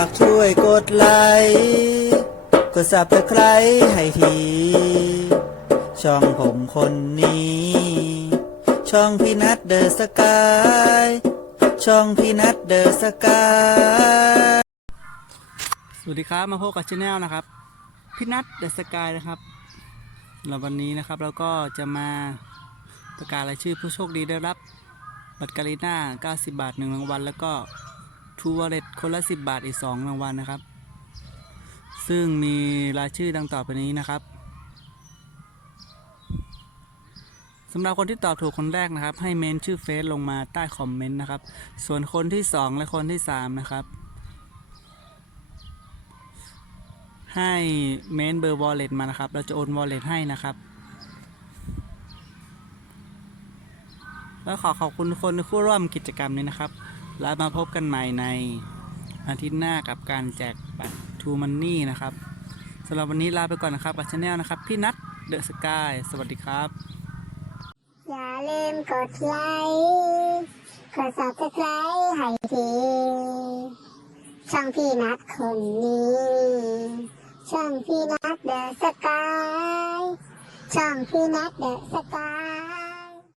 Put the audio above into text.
ากช่วยกดไลค์กดซับสไครต์ให้ที ช่องผมคนนี้ ช่องพี่นัทเดอะสกาย ช่องพี่นัทเดอะสกาย สวัสดีครับ มาพบกับช anel นะครับ พี่นัทเดอะสกายนะครับแล้ววันนี้นะครับเราก็จะมาประกาศรายชื่อผู้โชคดีได้รับบัตรการีน่า90 บาท 1 รางวัล แล้วก็ ทูวอลเล็ตคนละ 10 บาทอีก 2 รางวัลนะครับ ซึ่งมีรายชื่อดังต่อไปนี้นะครับสำหรับคนที่ตอบถูกคนแรกนะครับ ให้เมนชื่อเฟซลงมาใต้คอมเมนต์นะครับ ส่วนคนที่ 2 และคนที่ 3 นะครับ ให้เมนเบอร์วอลเล็ตมานะครับ เราจะโอนวอลเล็ตให้นะครับ แล้วขอขอบคุณทุกคนที่ผู้ร่วมกิจกรรมนี้นะครับ แล้วมาพบกันใหม่ในอาทิตย์หน้ากับการแจกบัตรทูมันนี่นะครับสำหรับวันนี้ลาไปก่อนนะครับกับช anel นะครับ พี่นัทเดอะสกายสวัสดีครับ อย่าลืมกดไลค์กด subscribe ให้ทีช่องพี่นัดคนนี้ ช่องพี่นัดเดอะสกายช่องพี่นัดเดอะสกาย